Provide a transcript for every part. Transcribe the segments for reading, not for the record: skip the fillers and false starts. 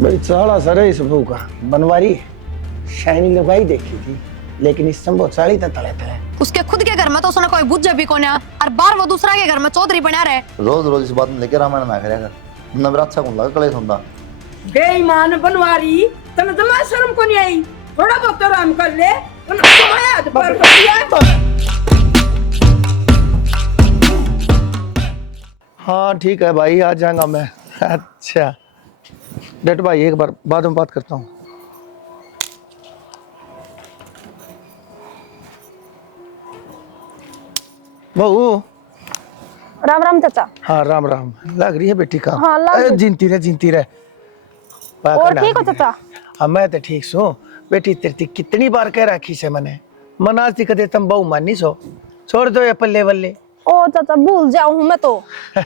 भाई साला सर इस बहू का बनवारी शाइनी लुगाई देखी थी, लेकिन इस संभव साड़ी तले तले उसके खुद के घर में तो उसने कोई बुझ भी कोने और बाहर वो दूसरा के घर में चौधरी बना रहे। रोज रोज इस बात में लेके रामायण ना करेगा नवरात्रा को लगा कलेश होता बेईमान बनवारी तने दमा शर्म को नहीं आई। थोड़ा बहुत आराम कर ले हाथ पर दिया। हाँ ठीक है भाई, आ जाऊंगा मैं। अच्छा डेट भाई, एक बार बाद में बात करता हूँ। बहू राम राम चाचा। हाँ राम राम। लग रही है बेटी का? हाँ, लग रही। जिनती रहे जिनती रहे। और ठीक हो चाचा? हाँ मैं तो ठीक सू बेटी। तेरी कितनी बार कह रखी से मैंने मनाज थी कदे तुम बहु मानी सो, छोड़ दो ये पल्ले वल्ले। ओ चाचा भूल जाऊं हूँ मैं तो।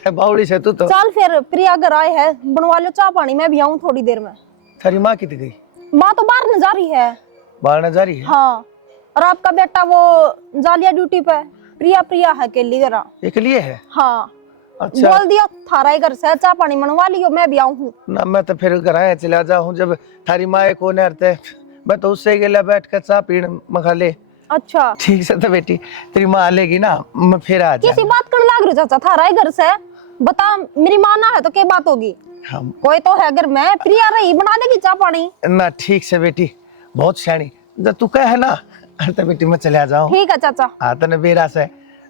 बावड़ी से तू तो। चल फिर प्रिया घर आए है, बनवा लो चाय पानी, मैं भी आऊँ थोड़ी देर में। तेरी माँ कितनी गई? माँ तो बाहर न जा रही है। बाहर न जा रही है? हाँ, और आपका बेटा वो जालिया ड्यूटी पे। प्रिया प्रिया है अकेली जरा। एक लिए है? हाँ। अच्छा बोल दिया थारा ही घर से चाय पानी मनवा लियो, मैं भी आऊँ हूँ ना। मैं तो फिर घर आया चला जाऊँ जब थारी माँ को नहरते, मैं तो उससे गेला बैठ कर चाय पीण मखा ले। अच्छा ठीक से तो बेटी तेरी माँ आलेगी ना, मैं फिर आ जा। किसी बात करने लग रही चाचा, थारा ही घर से बता। मेरी माँ ना है तो क्या बात होगी? हम कोई तो है घर में, प्रिया रही बना देगी चाय पानी। ना। ठीक से बेटी, बहुत सियाणी। जब तू कहे ना तो बेटी मैं चले आ जाऊँ। ठीक है चाचा। हाँ तने बेरा से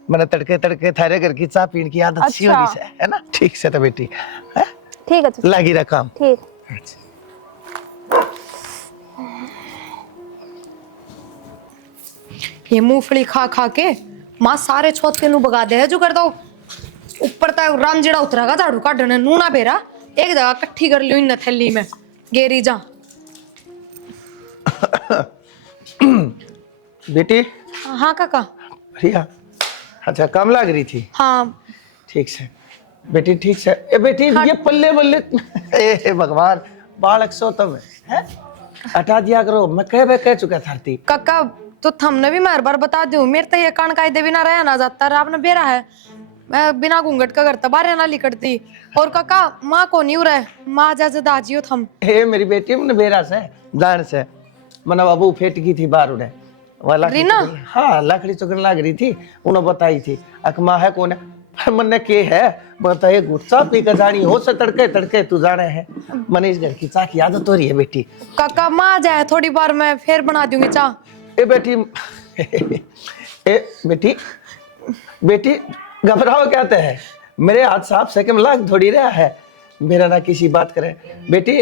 मैंने तड़के तड़के थारे घर की चाय पीने की आदत सी अच्छा। होगी से, है ना? ठीक से तो बेटी है? ठीक है चाचा। लगी रहा काम। ठीक। ये मूंगफली खा खा के माँ सारे छोत के नू भगा दे है जो कर दो। ऊपर तक राम जेड़ा उतरेगा झाड़ू काटने नूना बेरा एक जगह इकट्ठी कर लियो इन थैली में गेरी जा। बेटी। हाँ काका। प्रिया अच्छा काम लग रही थी? हाँ ठीक से बेटी, ठीक से। ए बेटी हाँ। ये पल्ले बल्ले ए भगवान, बालक सो तब है हटा दिया करो। मैं कह चुका था थी काका, तो हमने भी मैं हर बार बता दूं, मेरे तो ये कान कायदे बिना रहा ना जाता रहा। आपने बेरा है मैं बिना घूंघट का करता बाहर ना लिकड़ती। और काका माँ को नहीं उड़ा माँ जा दाजियो थम। ए मेरी बेटी मैंने बेरा से जान से मना बाबू फेट गई थी बाहर उड़े वाला। हाँ लकड़ी चुगन लग रही थी, उन्होंने बताई थी अकमा है कौन है मन के है बताए गुस्सा पी कर जानी हो से तड़के तड़के तू जाने है। मन इस घर की चाह की आदत हो रही है बेटी। काका माँ जाए थोड़ी बार मैं फिर बना दूंगी चाह। ए बेटी ए बेटी बेटी घबराओ क्या है? मेरे हाथ साफ से कम लाग थोड़ी रहा है, मेरा ना किसी बात करे। बेटी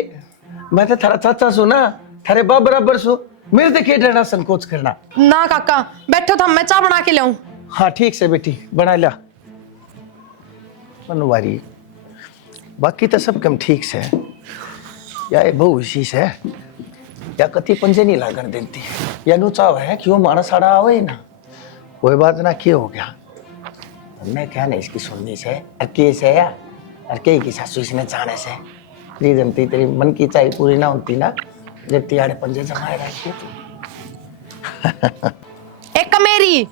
मैं तो थारा चाचा सू ना, थारे बाप बराबर सू, मेरे से क्या डरना संकोच करना। ना काका बैठो था मैं चाय बना के लाऊं। हाँ ठीक से बेटी बना लिया मनवारी। बाकी तो सब कम ठीक से या ये बहु इसी से या कति पंजे नहीं लागन देती या नु चाव है क्यों मारा साड़ा आवे ना। कोई बात ना, क्या हो गया मैं क्या नहीं इसकी सुननी से अकेले से या अरके की सासू इसने जाने से प्लीज जनती तेरी मन की चाह पूरी ना होती ना जब तियाड़े पंजे जमाए रखी तू। एक मेरी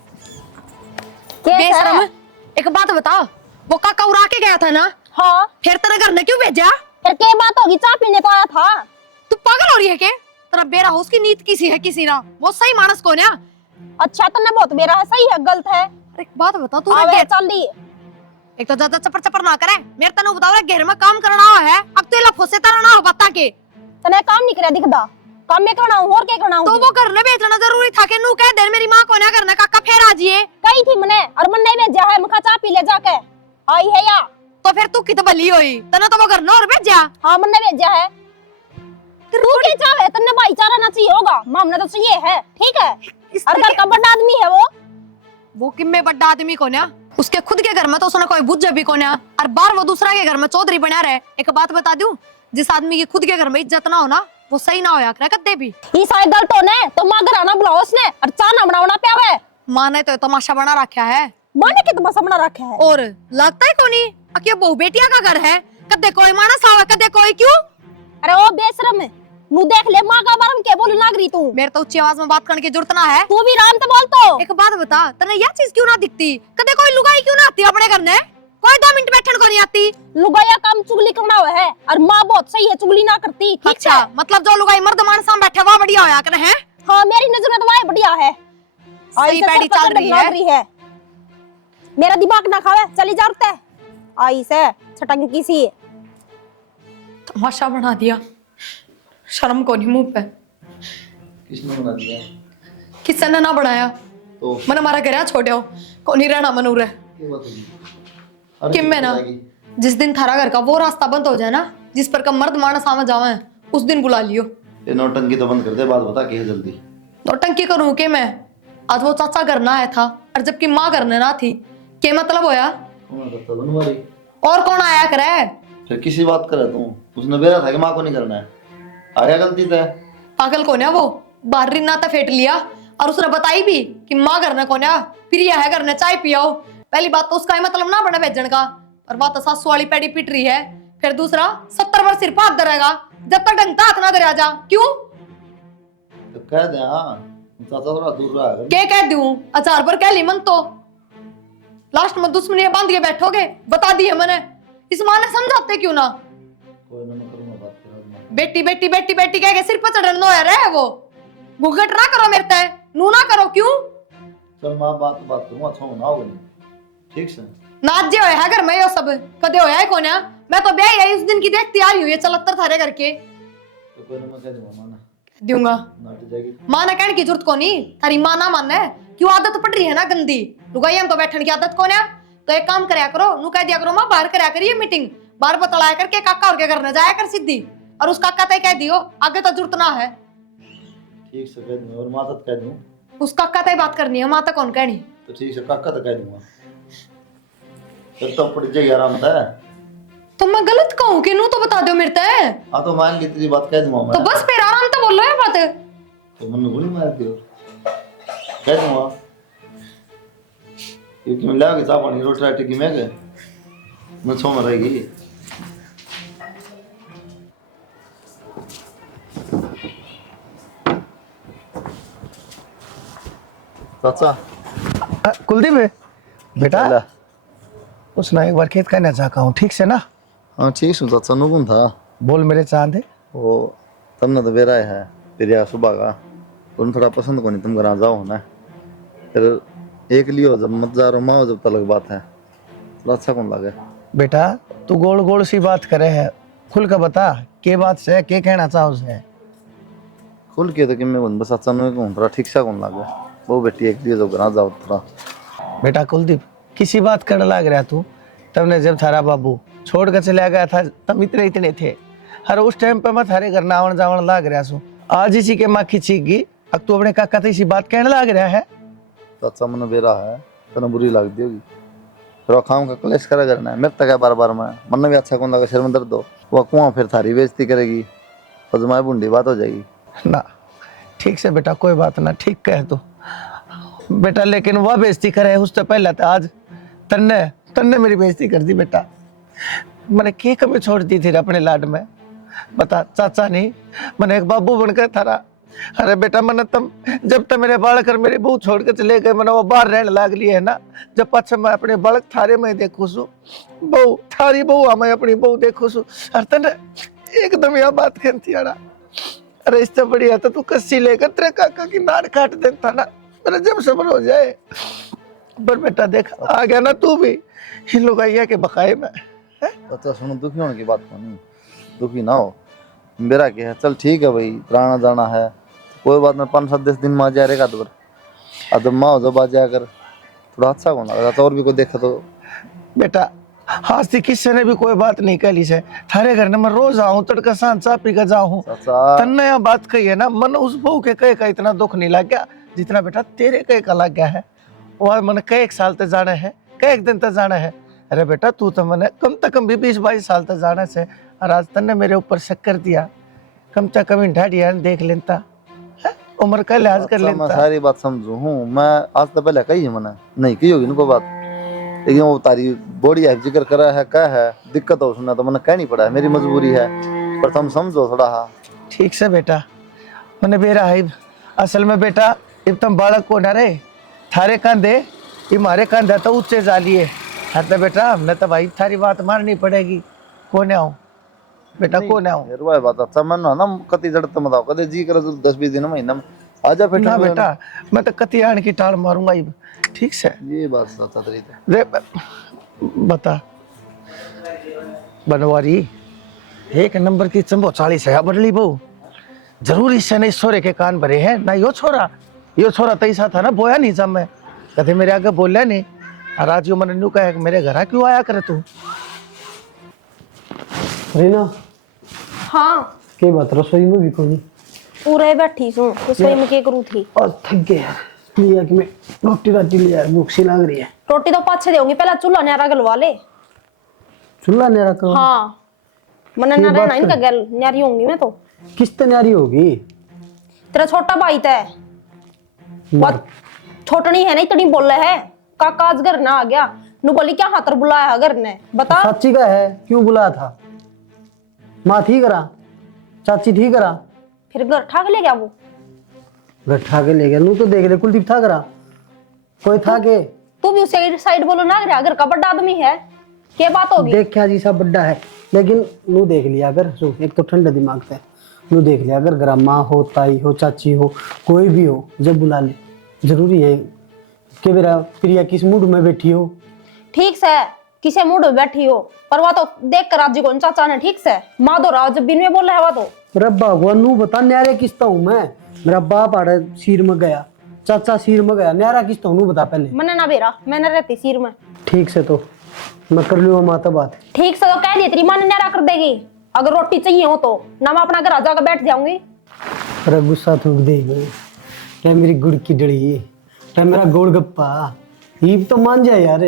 क्या बेशरम, है? एक बात बता, वो काका उड़ा के गया था ना, हाँ फिर तेरे घर ने क्यों भेजा? फिर क्या बात होगी? चाय पीने तो आया था। तू पागल हो रही है के? तेरा बेरा हो उसकी नीत किसी है किसी ना, वो सही मानस कौन है? अच्छा तन्ने बहुत मेरा है, सही है गलत है? एक बात बता तू आवे चल ली। एक तो ज्यादा चपर चपर ना करे, मेरे तने बताओ रे घर में काम करना है, अब तो इला फुसे तरह ना हो बता के। तने काम नहीं करे दिखदा, काम में करना हूं और क्या करना हूं? तो वो घर ने भेजना जरूरी था के नू कह दे मेरी मां को ना करना काका फिर आ जिए। कही थी मने और मन नहीं भेजा है, मुखा चाय पी ले जाके आई है या? तो फिर तू कित भली होई, तने तो वो घर न और भेजा। हाँ मन नहीं भेजा है। तू क्या चाहे? तन्ने भाईचारा ना चाहिए होगा, मामला तो चाहिए है, ठीक है? और घर का बड़ा आदमी है वो किम्मे बड़ा आदमी को ना, उसके खुद के घर में तो उसने कोई बुझ भी को ना, और बाहर वो दूसरा के घर में चौधरी बना रहे। एक बात बता दूं, जिस आदमी की खुद के घर में इज्जत ना हो ना, वो सही ना होया करे कदे भी। ये सारे गलत होने तो मां घर आना बुलाओ उसने और चाय ना बनावना प्यावे। मां ने तो तमाशा बना रखा है। मां ने कितना तमाशा बना रखा है? और लगता है कोनी अके बहु बेटिया का घर है, कदे कोई मानस आवे कदे कोई क्यों। अरे ओ बेशरम नु देख ले मां का बारे में क्या बोलने लग रही तू? मेरे तो ऊंची आवाज में बात करने की जरूरत ना है। तू भी राम तो बोल तो। एक बात बता, तने यह चीज क्यों ना दिखती, कदे कोई लुगाई क्यों ना आती अपने घर ने? कोई 2 मिनट बैठन को नहीं आती। लुगाया काम चुगली करना हुआ है और माँ बहुत सही है, चुगली ना करती। ठीक अच्छा है? मतलब जो लुगाई मर्द मान साम बैठे वह बढ़िया होया करे हैं। हाँ मेरी नजर में तो वह बढ़िया है। सही पैड़ी चल रही है। मेरा दिमाग ना खावे, चली जाते आई से छटंकी सी। तमाशा बना दिया, शर्म को नहीं मुंह पे। किसने बना दिया? किसी ने ना बनाया तो मन हमारा घर छोड़ो को नहीं रहना मनूर है क्या बात होगी? अरे कि मैं ना जिस दिन थारा घर का वो रास्ता बंद हो जाए ना जिस पर का मर्द मानस आवा जावे उस दिन बुला लियो। ये नौटंकी तो बंद कर दे, बात बता क्या जल्दी। नौटंकी करूं के मैं? आज वो चाचा घर ना आया था और जबकि माँ घर ना थी, क्या मतलब होया? कौन करता बनवारी? और कौन आया करे? फिर किसी बात करे तू? उसने बेरा था कि माँ को नहीं करना है, आया गलती था। पागल कौन है वो? बाहरी नाता फेंट लिया और उसने बताई भी कि माँ घर ने कौन है, फिर यह है घर ने चाय पियाओ। पहली बात तो उसका ही मतलब ना बने भेजन का, और बात तो सासू वाली पेड़ी पिट रही है। फिर दूसरा 70 वर्ष सिर हाथ धरेगा जब तक ढंग हाथ ना धरा जा। क्यों? तो कह दे हाँ, चाचा थोड़ा दूर रहा है। क्या कह दूं? अचार पर कह ली मन तो लास्ट में दुश्मनी बांध के बैठोगे, बता दिए मैंने। इस माँ ने समझाते क्यों ना? कोई ना, मैं करूंगा बात करूंगा। बेटी बेटी बेटी बेटी कह के सिर पर चढ़न नो है वो। घूंघट ना करो मेरे ते, नू ना करो। क्यों? चल माँ बात करूंगा, अच्छा होना होगा नहीं, ठीक से? नाच जे होया है घर में यो सब कदे होया है कोन्या? मैं तो ब्याह है उस दिन की देखती आ रही हूँ ये चलत्तर थारे करके। तो कोई ना, मैं कह दूंगा माना दूंगा। नाट जाएगी। माँ ने कहने की जरूरत को नहीं, थारी माँ ना माने। क्यों? आदत पड़ रही है ना गंदी। लुगाई हम तो बैठने की आदत कौन है? तो एक काम करया करो, नू कह दिया करो माँ बाहर करया करिए मीटिंग, बाहर बतलाया करके काका और के घर न जाया कर सीधी। और उस काका तय कह दियो आगे तो जरूरत ना है। ठीक से कह दूंगा, और माँ तक कह दूं। उस काका तय बात करनी है, माँ तक कौन कहनी? तो ठीक से काका तक कह दूंगा, फिर तो पड़ जाएगी आराम से। तो मैं गलत कहूँ कि नू तो बता दो मेरे ते। हाँ तो मान ली तेरी बात कह दूंगा मैं। तो बस फिर आराम तो बोलो ये बात। तो मन गोली मार दियो, कह दूंगा। क्योंकि मैं लाके चाह पानी रोटी राटी की मैं गए मैं छो में रहेगी। चाचा कुलदीप बेटा चला। उसने एक बार खेत कहना चाहता हूँ, ठीक से ना? हाँ ठीक हूँ चाचा, नुकुन था बोल मेरे चांद। वो तमने तो बेरा है तेरे सुबह का, तुम थोड़ा पसंद को नहीं, तुम घर जाओ ना, फिर एक लियो जब मत जा रहा माओ, जब तलक बात है थोड़ा अच्छा कौन लगे। बेटा तू गोल गोल सी बात करे है, खुल कर बता के बात से के कहना चाहो से। खुल के तो कि मैं बस अच्छा नहीं कहूँ, थोड़ा ठीक सा कौन लगे। वो बेटी एक लियो जब घर जाओ थोड़ा। बेटा कुलदीप किसी बात करने लग रहा तू? तबने जब थारा बाबू छोड़ कर चला गया था तब इतने थे, हर उस टाइम पे मैं थारे घर नावण जावण लाग रहा सू। आज इसी के माँ खींची गई, अब तू अपने काका तो इसी बात कहने लग रहा है। चाचा मन बेरा है तो बुरी लगती होगी, फिर खाऊं का क्लेश करा करना है मेरे तक है बार बार। मैं मन भी अच्छा कौन लगा, सिर में दर्द हो वह कुआं, फिर थारी बेइज्जती करेगी, फजमाए बूंदी बात हो जाएगी ना। ठीक से बेटा कोई बात ना, ठीक कह तू बेटा, लेकिन वह बेइज्जती करे उससे पहले तो आज तन्ने तन्ने मेरी बेइज्जती कर दी बेटा। मैंने के कमी छोड़ दी थी अपने लाड में, बता चाचा नहीं मैंने एक बाबू बनकर थारा। अरे बेटा मैंने तम जब तक मेरे बालक और मेरी बहू छोड़ के चले गए, मैंने वो बाहर रहने लाग लिए है ना, जब पाछे मैं अपने बालक थारे में देखू सू, बहू थारी बहू मैं अपनी बहू देखू सू। अरे तने एकदम यह बात कहती अड़ा, अरे इससे बढ़िया तो तू कस्सी लेकर तेरे काका की नाड़ काट देता ना, मेरा जब सब्र हो जाए। पर बेटा देख आ गया ना तू भी इन लोग आइया के बकाए में। अच्छा सुनो, दुखी होने की बात नहीं, दुखी ना हो, मेरा क्या है, चल ठीक है भाई, आना जाना है कोई बात नहीं, 5-7 दिन में आ जाए रहेगा तो अब माँ जब आ जाया कर थोड़ा अच्छा कौन लगा, और भी कोई देखा तो। बेटा आज से किसी ने भी कोई बात नहीं कही से, थारे घर में रोज आऊं तड़का सांझ चा पी कर जाऊं। तन्ने यह बात कही है ना, मन उस बहू के कहे का इतना दुख नहीं लग गया जितना बेटा तेरे कहे का लग गया है। और मन कई एक साल तक जाना है, कई एक दिन तक जाना है। अरे बेटा तू तो मैंने कम से कम भी 20-22 साल तक जाना से, और आज तन्ने मेरे ऊपर शक कर दिया, कम से कम ढाडिया देख लेता, उम्र का लिहाज कर लेता। मैं सारी बात समझू हूँ, मैं आज तो पहले कही है मैंने नहीं की होगी इनको बात, लेकिन वो तारी बॉडी है जिक्र करा है क्या है दिक्कत हो सुना तो मैंने कहनी पड़ा है, मेरी मजबूरी है, पर तुम समझो थोड़ा। हाँ ठीक से बेटा मैंने बेरा है असल में बेटा, इब तुम बालक को ना रे थारे कंधे हमारे कंधे तो ऊंचे जालिए, हाँ तो बेटा हमने तो भाई थारी बात माननी पड़ेगी। कौन आऊं बेटा, कौन आऊं? यार वो बात अच्छा मन ना कति जड़ तो बताओ कदे जी करे 10-20 दिन महीना में आजा फिर ना बेटा, मैं तो कतियान की टाल मारूंगा ही। ठीक से ये बात सच है। रे बता बनवारी, एक नंबर की चंबो 40 है बदली बहू। जरूर इससे नहीं सोरे के कान भरे हैं ना। यो छोरा तैसा था ना, बोया नहीं जब मैं कभी मेरे आगे बोला नहीं। और आज यो मन नू कहे मेरे घर क्यों आया करे तू? रीना हाँ के बात रसोई में भी कोई पूरे बैठी हूँ रसोई में क्या करूँ थी। और थक गए यार, लिया कि मैं रोटी राटी ले यार, भूख सी लग रही है। रोटी तो पाछे देंगी, पहले चूल्हा न्यारा गलवा ले। चूल्हा न्यारा करो? हाँ मना ये ना बात रहना इनका गल न्यारी होंगी मैं तो। किस तैयारी होगी? तेरा छोटा भाई तय बहुत छोटनी है, नहीं इतनी बोल है। काका आज घर ना आ गया, नु बोली क्या हाथर बुलाया घर ने बता। चाची का है, क्यों बुलाया था? माँ ठीक करा, चाची ठीक करा, फिर घर ठाक ले गया वो। गठा के ले गया। नू तो देख ले कुलदीप था करा, कोई था के? तू भी उसे साइड बोलो ना, घर का बड़ा आदमी है, क्या बात होगी? देख क्या जी सब बड्डा है, लेकिन नू देख लिया अगर एक तो ठंडे दिमाग पे नू देख लिया अगर घर माँ हो, ताई हो, चाची हो, कोई भी हो, जब बुला ले। जरूरी है कि मेरा प्रिया किस मूड में बैठी हो। ठीक से किसे मूड में बैठी हो, पर वह तो देख कर आज को चाचा ने ठीक से माधो राव जब बिन में बोल रहा है वह तो। मेरा भगवान नू बता न्यारे किसता हूँ मैं? मेरा बाप आड़े सिर में गया, चाचा सिर में गया, न्यारा किसता हूँ नू बता पहले। मैंने ना बेरा, मैंने रहती सिर में। ठीक से तो मैं कर लूँगा माता बात। ठीक से तो कह दी तेरी माँ ने न्यारा कर देगी। अगर रोटी चाहिए हो तो ना मैं अपना घर आ जाकर बैठ जाऊंगी। अरे गुस्सा थूक दे क्या मेरी गुड़ की डली, क्या मेरा गोलगप्पा, ये तो मान जाए यार।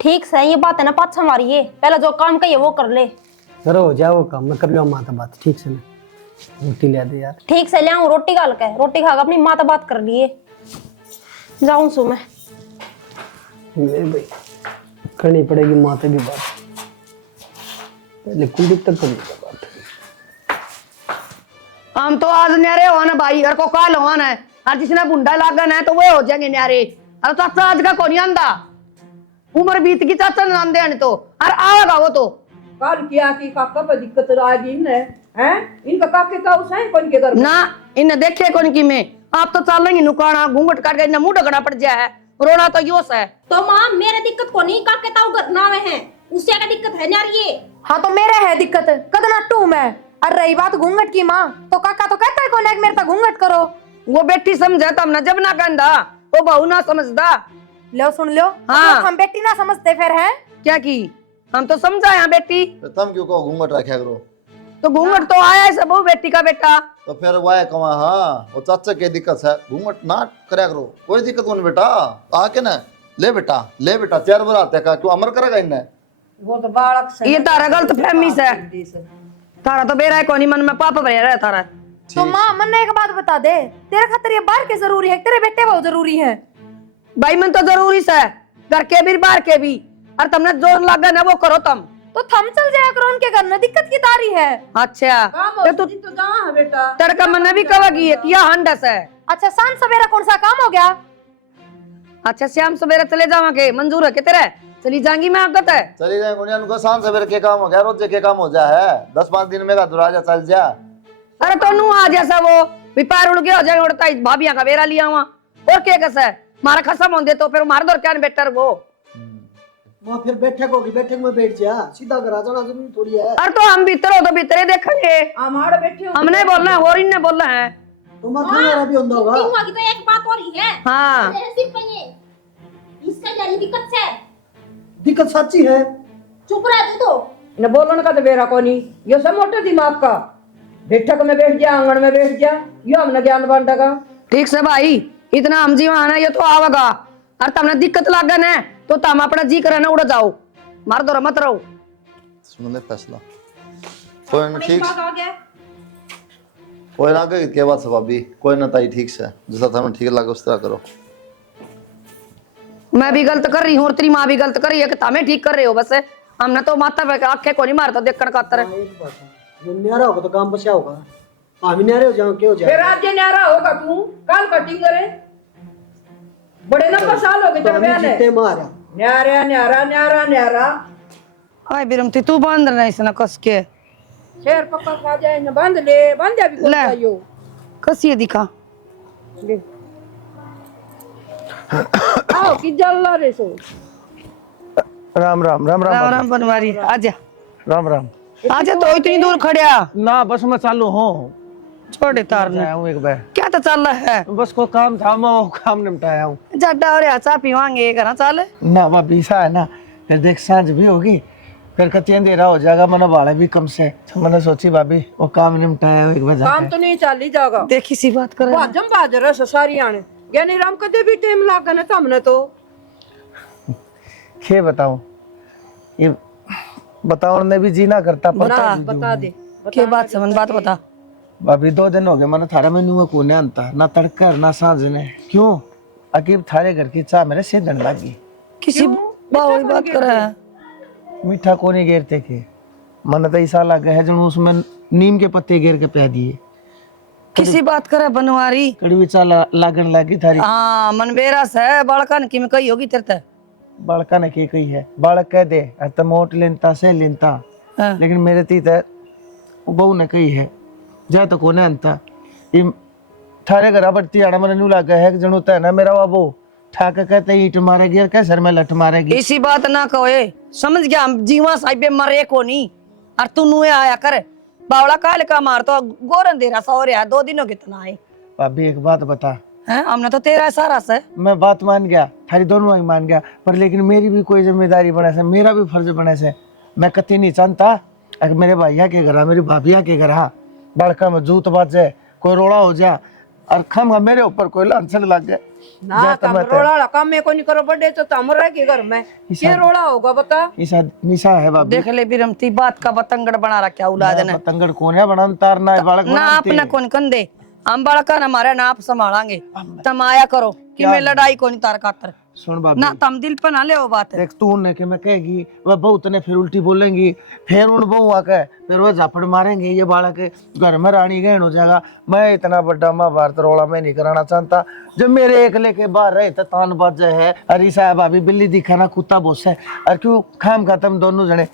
ठीक से ये बात है ना पाछा मारी है, पहले जो काम कहिए वो कर ले। करो जाओ काम, मैं कर लूँगा माता बात। ठीक से ना रोटी ले दे यार। ठीक से ले आऊं रोटी गाल के, रोटी खाकर अपनी माँ तो बात कर लिए जाऊं सु मैं। मेरे भाई करनी पड़ेगी माता की बात, पहले कुलदीप तक करनी बात। हम तो आज न्यारे हो ना भाई, और को काल हो ना, और जिसने बुंडा लागन है तो वो हो जाएंगे न्यारे। और चाचा आज का कौन आंदा, उम्र बीत की चाचा ने आंदे आने तो, और आएगा वो तो। काल किया कि काका पर दिक्कत आ गई ने हैं, इनका काके का उस है कौन के घर में? ना इन्हें देखे कौन की में, आप तो चलेंगे नुकाना घूंघट काट के इन्हें मुंह ढकना पड़ जाए है, रोना तो योस है। तो माँ मेरे दिक्कत को नहीं, काके ताऊ घर ना में है, उससे का दिक्कत है यार ये। हाँ तो मेरे है दिक्कत, कदना टू मैं। और रही बात घूंघट की माँ, तो काका तो कहता है कौन है मेरे तक घूंघट करो। वो बेटी समझे तब ना, जब ना कहता वो बहू ना समझदा। लो सुन लो, हाँ। हम बेटी ना समझते फिर है क्या की हम तो समझा यहाँ बेटी, तुम क्यों को घूंघट रखा करो? तो घूंघट तो आया है सब बेटी का बेटा। तो फिर वाय कमा हाँ वो चाचा की दिक्कत है, घूंघट ना करया करो, कोई दिक्कत नहीं बेटा। आके ना ले बेटा 4 बार आते का क्यों अमर करेगा इन्हें? वो तो बालक से ये तारा गलत फहमी से, तारा तो बेरा है कौन मन में पापा भरे रहा तारा। तो माँ मन ने एक बात बता दे, तेरे खातिर ये बाहर के जरूरी है, तेरे बेटे बहुत जरूरी है। भाई मन तो जरूरी से, घर के भी बाहर के भी, और तुमने जोर लगा ना वो करो तुम। तो थम चल जाया करो उनके घर में, दिक्कत की तारी है। अच्छा काम तो तू तो जहाँ है बेटा। तेरे का मन भी कहोगी या हंडस है। अच्छा शाम सवेरा कौन सा काम हो गया? अच्छा शाम सवेरे चले जावांगे, मंजूर है कि तेरे? चली जाएंगी मैं आगत है। चली जाए उनको शाम सवेरे के काम हो गया, रोज के काम हो जा है, 10-5 दिन में का दुराजा चल जा। अरे तो नू आ जैसा वो विपार उड़ गया हो जाए उड़ता भाभियां का वेरा लिया हुआ और क्या कैसा है मारा खसम होंगे तो फिर मार दो क्या बेटर वो। वहाँ फिर बैठक होगी, बैठक में बैठ जा, सीधा घर आ जाना जरूरी थोड़ी है। अरे तो हम भीतर हो तो भीतर देखेंगे, हमारे बैठे हो हमने बोलना है और इनने बोलना है। तुम्हारा खाना भी होता होगा। हुआ कि तो एक बात हो रही है। हाँ मेरे सिर पे ये इसका जारी दिक्कत है, दिक्कत सच्ची है। चुप रह तू तो। न बोलने का तो बेरा कोनी, ये सब मोटे दिमाग का। बैठक में बैठ जा, आंगन में बैठ जा, यो हमने ज्ञान बांटेगा। ठीक से भाई, इतना हम जी वहां ये तो आवेगा, और तुमने दिक्कत लागन है तो तुम अपना जी करे ना उड़ जाओ, मार दो मत रहो। सुन ले फैसला कोई ना ठीक आ गया कोई ना के बात सब अभी कोई ना ताई ठीक से जैसा तुम्हें ठीक लगे उस तरह करो। मैं भी गलत कर रही हूँ और तेरी माँ भी गलत कर रही है कि तुम्हें ठीक कर रहे हो, बस हमने तो माता पे आंखें को नहीं मारता देखकर खातर। एक बात है, जो न्यारा होगा तो काम बचा होगा, हम न्यारे हो जाओ क्या हो फिर जाए। आज जे न्यारा होगा तू, काल कटिंग करे। बड़े लंबा साल हो गए तेरे ब्याह ने। जितने मारा न्यारा न्यारा न्यारा न्यारा हाय बिरमती तू बांध रहा इसना कस के शेर पक्का खा जाए न बांध ले बांध अभी कौन ले। चाहिए कसी दिखा ले आओ कि जल्ला रे सो राम राम राम राम राम राम बनवारी आजा राम राम। आजा तो इतनी दूर खड़िया ना बस मैं चालू हूँ, छोड़े तार ने आया हूँ एक बार, क्या तो चल रहा है बस को काम था, मैं वो काम निपटाया हूँ। जड्डा और चाह पीवांगे घर चल ना भाभी सा है ना, फिर देख सांझ भी होगी, फिर कति अंधेरा हो जाएगा, मैंने बाड़ा भी कम से, तो मैंने सोची भाभी वो काम निपटाया हूँ एक बार काम जाके। तो नहीं चल ही जाएगा देखी सी बात कर बाजम बाजर सारी आने ज्ञानी राम कदे भी टाइम लागा ना हमने तो खे बताऊं, ये बताओ ने भी जीना करता बता दे के बात समझ बात बता भाभी 2 दिन हो गए मैंने थारा मेनू को ने अंता ना तड़कर ना सांझ ने, क्यों अकीब थारे घर की चाह मेरे से दंड लगी, किसी बावली बात कर रहा है मीठा कोनी घेरते के, मन तो ऐसा लगा है जब उसमें नीम के पत्ते घेर के पिया दिए, किसी बात करे बनवारी कड़वी चा लागन लगी थारी। हाँ मनबेरा से बड़का ने की में कही होगी तेरे ते बालका ने की कही है, बालक कह दे तो मोट लेनता से लेनता, हाँ। लेकिन मेरे तीत बहू ने कही है जा तो कोने अंता ये थारे घर बढ़ती आड़ा मन नू लगा है जनू है ना मेरा वो ठाक कहते ईंट मारेगी और कैसर में लठ मारेगी। इसी बात ना कहे समझ गया हम जीवा साहिबे मरे को नहीं और तू नुए आया कर बावड़ा काल का मार तो गोरन दे रहा सो रहा 2 दिनों कितना है भाभी एक बात बता, हैं हमने तो तेरा सारा से मैं बात मान गया, थारी दोनों ही मान गया, पर लेकिन मेरी भी कोई जिम्मेदारी बने से, मेरा भी फर्ज बने से, मैं कति नहीं चाहता अगर मेरे भैया के घर मेरी भाभिया के घर बड़का में जूत बाज जाए कोई रोड़ा हो जाए और खम मेरे ऊपर कोई लांछन लग गए ना तम रोड़ा काम में को नहीं करो बड़े तो तम रह के घर में क्या रोड़ा होगा बता निशा है भाभी। देख ले बिरमती बात का बतंगड़ बना रखा औलाद ने पतंगड़ कोने बना तारना है बालक ना अपना कौन कंदे हम बड़का न मारे ना आप संभालांगे तम आया करो कि मैं लड़ाई को नहीं तार खातर सुन भाभी ना तम दिल पे ना ले वो बात है देख तू ने कि मैं कहेगी वह बहुत ने फिर उल्टी बोलेंगी, फिर उन बहू आके फिर वह झापड़ मारेंगे, ये बालक के घर में रानी गहन हो जाएगा। मैं इतना बड़ा महाभारत रोड़ा में नहीं कराना चाहता, जब मेरे एक लेके बाहर रहे तो तान बाज है अरे साहब भाभी बिल्ली दिखा ना कुत्ता बोस है और क्यों खाम खत्म दोनों जने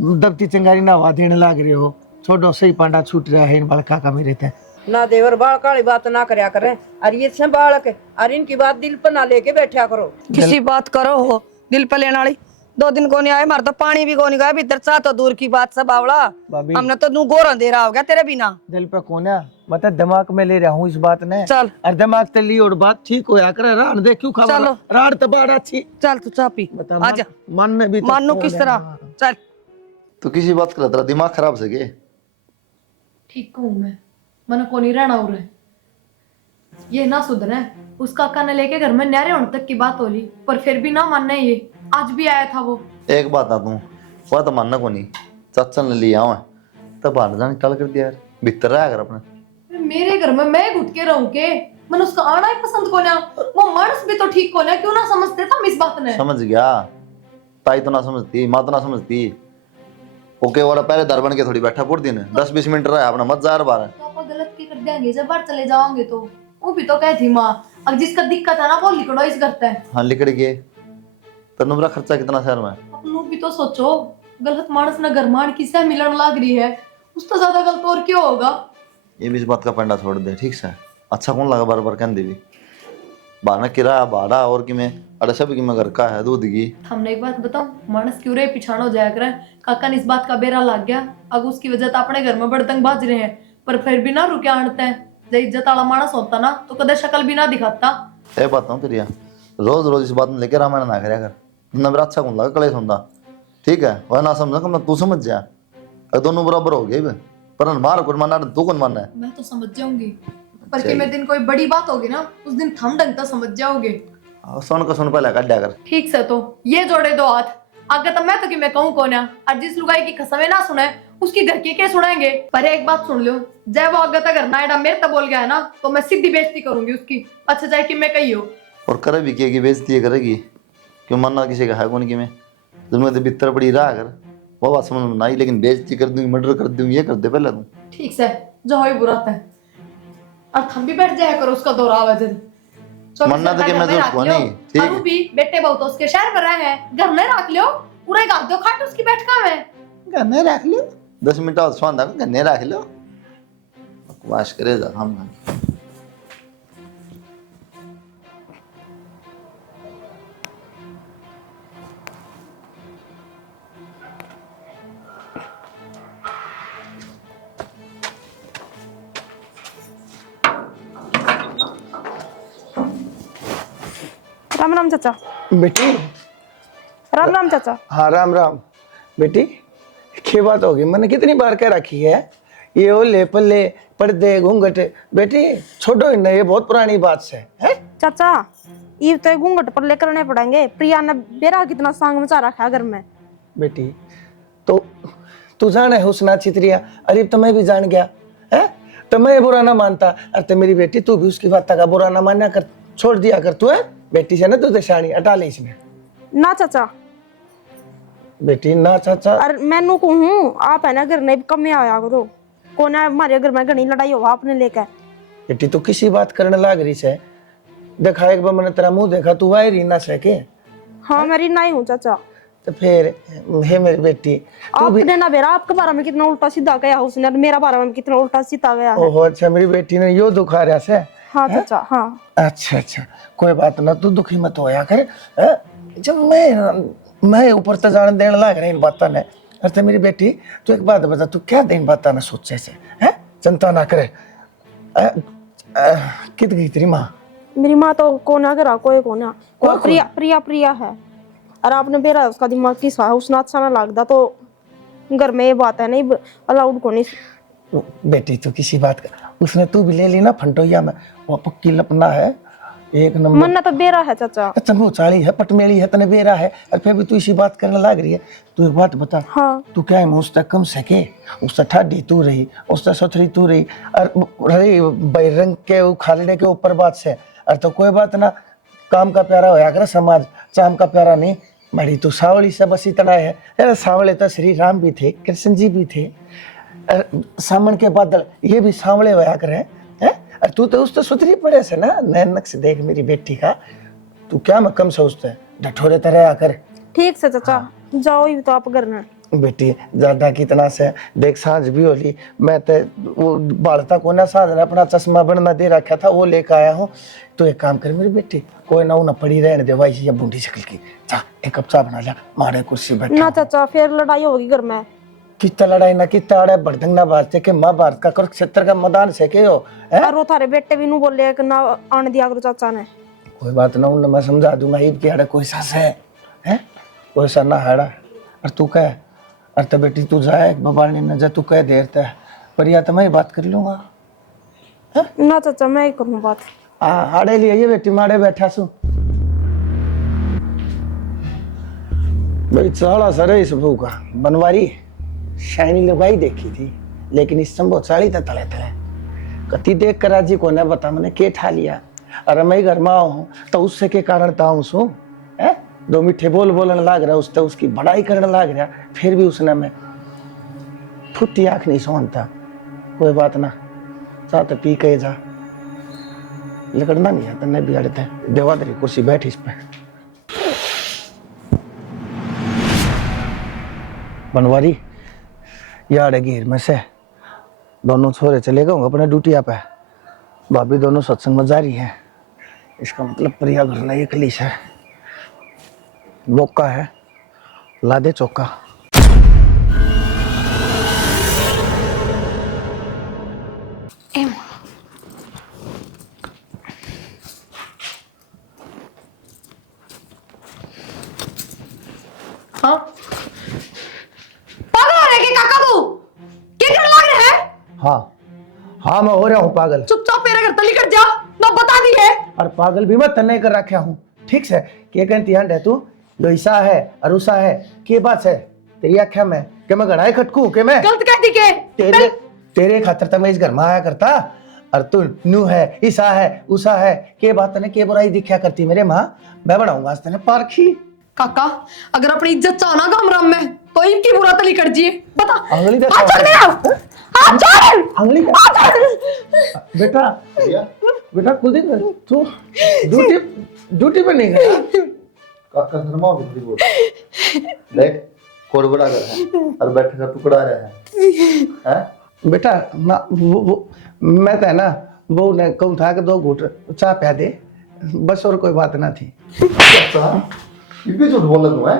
दबती चिंगारी नवा देने लग रहे हो, छोड़ो सही पांडा छूट रहा है इन बालका का मेरे थे ना देवर बालक वाली बात ना करया करें और ये से बालक है और इनकी बात दिल पर ना लेके बैठा करो। किसी बात करो हो दिल पे लेने वाली 2 दिन को नहीं आए मार तो पानी भी को नहीं गया भीतर चा तो दूर की बात सब आवड़ा भाभी हमने तो नू गोरा दे रहा हो गया तेरे बिना दिल पे कोना मतलब दिमाग में ले रहा हूँ इस बात ने, चल और दिमाग ते ली और बात ठीक हो या करे रान दे क्यों खबर चलो। रान तो बाड़ा अच्छी चल तू चा पी आजा मन में भी तो मानू किस तरह चल तो किसी बात कर तेरा दिमाग खराब से के ठीक कहूँ मैं मन को नहीं रहना उरे ये ना सुधरे, उस काका ने लेके घर में न्यारे होने तक की बात हो ली पर फिर भी ना मानना, ये आज भी आया था वो। एक बात ना तू वह तो मानना को नहीं चाचा ने लिया हुआ तब बाहर जाने टल कर दिया यार भीतर रहा कर अपने मेरे घर में मैं घुट के रहूं के मन उसका आना ही पसंद को ना, वो मानस भी तो ठीक को ना, क्यों ना समझते था इस बात ने। समझ गया ताई तो ना समझती माँ तो ना समझती ओके वाला पहले दर बन के थोड़ी बैठा पूरी दिन 10-20 मिनट रहा अपना मत जा बार तो आप गलत की कर देंगे जब बाहर चले जाओगे तो वो भी तो कहती माँ अब जिसका दिक्कत है ना वो लिखड़ो इस करता है। हाँ लिकड़ गए तो नुमरा खर्चा कितना शहर में अपनों भी तो सोचो गलत मानस न घर मान किसे मिलन लाग रही है उस तो ज्यादा गलत और क्यों होगा। ये भी इस बात का पंडा छोड़ दे ठीक से अच्छा कौन लगा बार बार कहने देवी बाना किराया भाड़ा और कि मैं अरे सब की मैं घर का है दूध की। हमने एक बात बताऊं मानस क्यों रे पिछाड़ हो जाया करे, काका ने इस बात का बेरा लग गया अब उसकी वजह तो अपने घर में बड़तंग बाज रहे हैं पर फिर भी ना रुके आनते हैं, जब इज्जत वाला मानस होता ना तो कदे शक्ल भी ना दिखाता। ये बात ना तेरी रोज रोज इस बात में लेकर रामायण ना करया कर ना मेरा अच्छा कौन लगा कलेश होता ठीक है वह ना समझा मैं तू समझ जा दोनों बराबर हो गए पर मार कौन मानना तू कौन मानना है। मैं तो समझ जाऊंगी पर कि मैं दिन कोई बड़ी बात होगी ना उस दिन थम ढंग तो समझ जाओगे। सुन का सुन पहले काट कर ठीक से तो ये जोड़े दो हाथ आगे तो मैं तो कि मैं कहूँ कौन है और जिस लुगाई की कसमें ना सुने उसकी घर की क्या सुनाएंगे। पर एक बात सुन लो जब वो आगे तक करना है मेरे तक बोल गया है ना तो मैं सीधी बेइज्जती करूंगी उसकी, अच्छा चाहे कि मैं कही हो और करे भी की बेइज्जती करेगी क्यों मानना किसी का है कौन की मैं तुम्हें तो भीतर पड़ी रहा कर वो बात समझ में ना आई लेकिन बेइज्जती कर दूंगी मर्डर कर दूंगी ये कर दे पहले तू ठीक से जो हो बुरा था और थम भी बैठ जाया करो उसका दौरा वजन मन्नत के मैं तो उसको नहीं ठीक अरू भी बेटे बहुत उसके शहर में रहे हैं, घर में रख लो, पूरे गाल दो खाट उसकी बैठका में। गन्ने रख लो 10 मिनट और स्वाद गन्ने रख लो बकवास करे जा हम राम राम चाचा। बेटी राम राम चाचा। हाँ राम राम बेटी, क्या बात होगी? मैंने कितनी बार कह रखी है ये ओले पल्ले पर्दे घूंघट, बेटी छोड़ो इन्हें, ये बहुत पुरानी बात है, हैं? चाचा ये तो घूंघट पर लेकर करने पड़ेंगे, प्रिया ने बेरा कितना सांग मचा रखा है घर में। बेटी तो तू जान है हुस्ना चित्रिया, अरे तो मैं भी जान गया है, तो मैं बुरा ना मानता। अरे तो मेरी बेटी तू भी उसकी बात का बुरा ना माना कर, छोड़ दिया कर तू, है बेटी से ना तू दशानी हटा ले इसमें। ना चाचा। बेटी ना चाचा। अरे मैनू कहूँ आप है ना घर नहीं कम में आया करो, कौन है हमारे घर में घनी लड़ाई हो आपने लेकर। बेटी तू किसी बात करने लाग रही है, देखा एक बार मैंने तेरा मुंह देखा, तू वाई रही ना सके। हाँ मेरी नहीं हूँ चाचा। तो फिर हे मेरी बेटी तू भी। आपने ना बेरा आपके बारे में कितना उल्टा सीधा गया उसने, और मेरा बारे में कितना उल्टा सीधा गया है। ओहो अच्छा, मेरी बेटी ने यो दुखा रहा से। हाँ चाचा हाँ। अच्छा अच्छा कोई बात ना, तू दुखी मत होया कर, हैं? जब मैं ऊपर तो जान देने लग रही इन बातों ने। अरे मेरी बेटी तू एक बात बता, तू क्या दिन बातों ने सोचे से, हैं? चिंता ना करे। कित गई तेरी माँ? मेरी माँ तो कोना करा कोई कोना, कोई प्रिया प्रिया प्रिया है। और आपने बेरा उसका दिमाग की सा उसने अच्छा ना लगता तो घर में ये बात है नहीं अलाउड को नहीं। बेटी तो किसी बात का उसने तू भी ले ली ना फंटोया में, वो पक्की लपना है एक नंबर। मन्ना तो बेरा है चाचा। तनु चाली है पटमेली है तने बेरा है, और फिर भी तू इसी बात करने लग रही है। तू एक बात बता, हाँ। तू क्या है उससे कम सके, उससे ठाडी तू रही, उससे सथरी तू रही, और रही बैरंग के खालने के ऊपर बात से। और तो कोई बात ना, काम का प्यारा होया कर समाज, चाम का प्यारा नहीं। बड़ी तू सावली से बस इतना है, अरे सावले तो श्री राम भी थे, कृष्ण जी भी थे, सामन के बादल ये भी सांवले होया करे हैं। और तू तो उस तो सुथरी पड़े से ना, नैनक से देख मेरी बेटी का, तू क्या मैं कम सोचते है, ढठोरे तरह आकर। ठीक से चाचा जाओ ही तो आप घर में। बेटी ज्यादा कितना से देख, सांझ भी होली, मैं तो वो बालता को ना साध अपना चश्मा बनना दे रखा था, वो लेकर आया हूँ। तो एक काम कर मेरी बेटी, कोई ना ना पड़ी रहने दे भाई या बूढ़ी शक्ल की, जा एक कप चाय बना लिया, मारे कुर्सी बैठ ना चाचा फिर लड़ाई होगी घर में। कितना लड़ाई ना कितना अड़े बड़दंग ना भारत के महाभारत का कुरुक्षेत्र का मैदान से के हो, है? और वो थारे बेटे भी नू बोले कि ना आने दिया करो चाचा ने। कोई बात ना, उन्हें मैं समझा दूंगा, ईद के अड़े कोई सास है, कोई सा ना हड़ा। और तू कह, और तो बेटी तू जाए बबाल ने नजर, तू कह देर तय पर या तो मैं बात कर लूंगा। ना चाचा मैं ही करूँ बात। हाँ हाड़े लिए ये बेटी माड़े बैठा सू भाई, चाला सर इस बहू का बनवारी शाइनी लुगाई देखी थी, लेकिन इस संभव चाली तले तले कति देख कर राजी को ने बता मैंने के ठा लिया। अरे मैं घर में हूँ तो उससे के कारण ताऊ सू है, दो मीठे बोल बोलने लग रहा, उससे उसकी बड़ाई करने लग रहा, फिर भी उसने मैं फुटी आंख नहीं सोनता। कोई बात ना, चाह तो पी के जा, लकड़ना नहीं आता नहीं बिगाड़ते, देवा तेरी कुर्सी बैठ इस पे। बनवारी यार घेर में से दोनों छोरे चले गए अपने ड्यूटिया पे, भाभी दोनों सत्संग में जा रही है, इसका मतलब प्रिया घर नहीं खलीस है। मौका है, ला दे चौका। हाँ पागल हो रहे के काका तू क्या करने लग रहे हैं? हाँ हाँ मैं हो रहा हूँ पागल। चुपचाप मेरे घर तली कट जा, ना बता दी है। और पागल भी मैं तन्ने कर रखा हूँ, ठीक से क्या कहती है तू, जो ईसा है अरुसा है, के बात है तेरी आख्या में कि मैं गड़ाई खटकू के मैं गलत कहती के तेरे खातर तो मैं इस घर में आया करता, और तू नू है ईसा है उषा है, के बात ने के बुराई दिखा करती मेरे माँ। मैं बनाऊंगा आज तेने पारखी। काका अगर अपनी इज्जत चाहना गामराम में तो इनकी बुरा तली कर जिए, बता। अंगली दे हाथ छोड़ मेरा, हाथ छोड़, अंगली हाथ छोड़। बेटा बेटा कुलदीप तू ड्यूटी ड्यूटी पे नहीं गया? काका शर्मा बिजली बोल देख कोरबड़ा कर है और बैठ कर टुकड़ा रहा है बेटा मैं तो है ना वो ने कहूँ था कि 2 घूंट चाय पिया दे, बस और कोई बात ना थी। अच्छा ये भी झूठ बोल रहा तू है?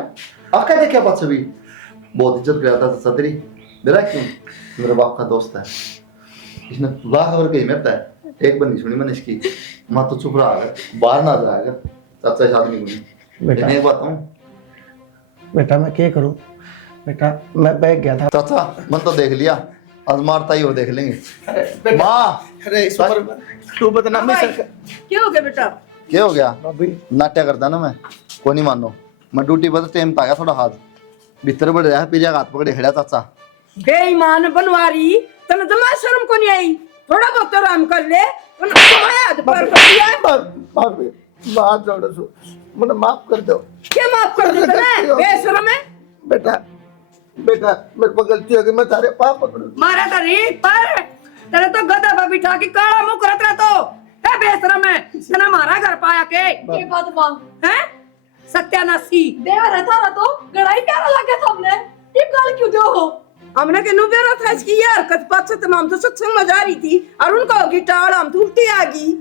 आका ने क्या बात से भी बहुत इज्जत करता था सतरी मेरा क्यों मेरे बाप का दोस्त है इसने लाख और कही मेरता है एक बार नहीं सुनी मैंने इसकी माँ तो चुप रहा है बाहर ना आ जाएगा चाचा इस आदमी को बेटा नहीं बात हूँ बेटा मैं क्या करूँ बेटा, मैं बैग गया था। चाचा मन तो देख लिया आज मारता ही हो देख लेंगे माँ अरे इस उम्र में तू बदनामी से क्या हो गया बेटा? क्या हो गया भाभी नाट्य करता ना मैं को नहीं मानो मैं ड्यूटी पर टाइम आ गया थोड़ा हाथ भीतर बढ़ रहा है पीरिया हाथ पकड़े खड़ा चाचा बेईमान बनवारी तने दमा शर्म को नहीं आई? थोड़ा बहुत आराम कर ले तुम्हारे हाथ पर दिया। भाभी बात जोड़ो सो मुझे माफ कर दो। क्या माफ कर दे तने बेशरम है? बेटा बेटा मेरे को गलती हो गई, मैं तारे पाप पकड़ू। मारा था री पर तेरे तो गधा पर बिठा के काला मुंह करत रहा तो है बेशरम है तने मारा घर पाया के ये बात मां हैं सत्यानाशी देवर है थारा तो गड़ाई प्यारा लगे था हमने, ये गाल क्यों दो हो? हमने के नुबेरा था इसकी यार कत पात से तमाम तो सत्संग में जा रही थी और उनको होगी टाड़ हम तो उल्टी आ गई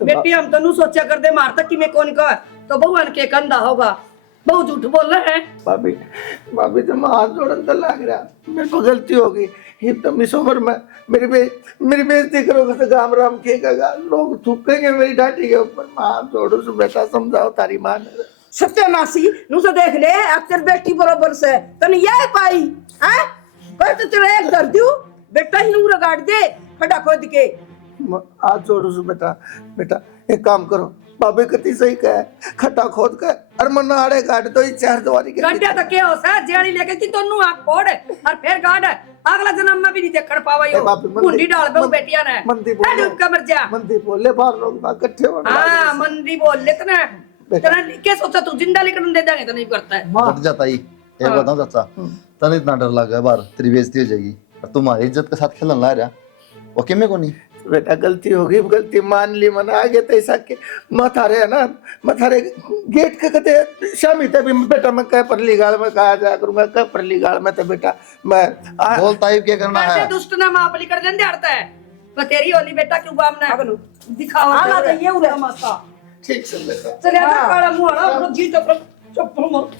बेटी हम तो नु सोचा कर दे मारता कि मैं कौन का तो भगवान के कंधा होगा बहुत झूठ बोल रहे हैं। भाभी भाभी तो मैं हाथ जोड़न तो लग रहा, मेरे को गलती हो गई। ये तो मिस उम्र में मेरी बेइज्जती करोगे तो गाम राम केगा, लोग थूकेंगे मेरी डांटी के ऊपर। मैं हाथ जोड़ू सु बेटा समझाओ तारी मां ने। सत्यानाशी नु तो देख ले अब तेरी बेटी बरोबर से तने ये पाई हैं पर तो तेरे एक कर दूं बेटा ही नूर गाड़ दे खड़ा खोद के। हाथ जोड़ू सु बेटा, बेटा एक काम करो बाबे कति सही कहे खड्डा खोद के और मन आड़े गाड़ दो 4 दवारी के गड्ढा तो क्या हो सा जेड़ी लेके कि तन्नू आंख फोड़ और फिर गाड़ अगला जन्म में भी नहीं देखण पावा यो मुंडी डाल दो बेटिया ने मंदी बोल डूब के मर जा मंदी बोले बाहर लोग ना इकट्ठे होना। हां मंदी बोल ले तने तेरा क्या सोचा तू जिंदा लेकर दे देंगे तो नहीं करता है हट जाता ही एक बताऊं चाचा तने इतना डर लगा है बाहर तेरी बेइज्जती हो जाएगी और तुम्हारी इज्जत के साथ खेलने ला रहा वो के में को नहीं बेटा गलती हो गई, गलती मान ली, मन आगे तो ऐसा के मथारे है ना मथारे गेट के कहते शामी तभी बेटा मैं कह परली गाड़ में कहा जा करूंगा कह परली गाड़ में तो बेटा मैं बोलता ही क्या करना है दुष्ट ना माप ली कर देंदे हड़ता है पर तेरी होली बेटा क्यों बाम ना दिखावा आला तो ये उरे तमाशा ठीक से बेटा चले आ काला मुंह ना जी तो चुप मत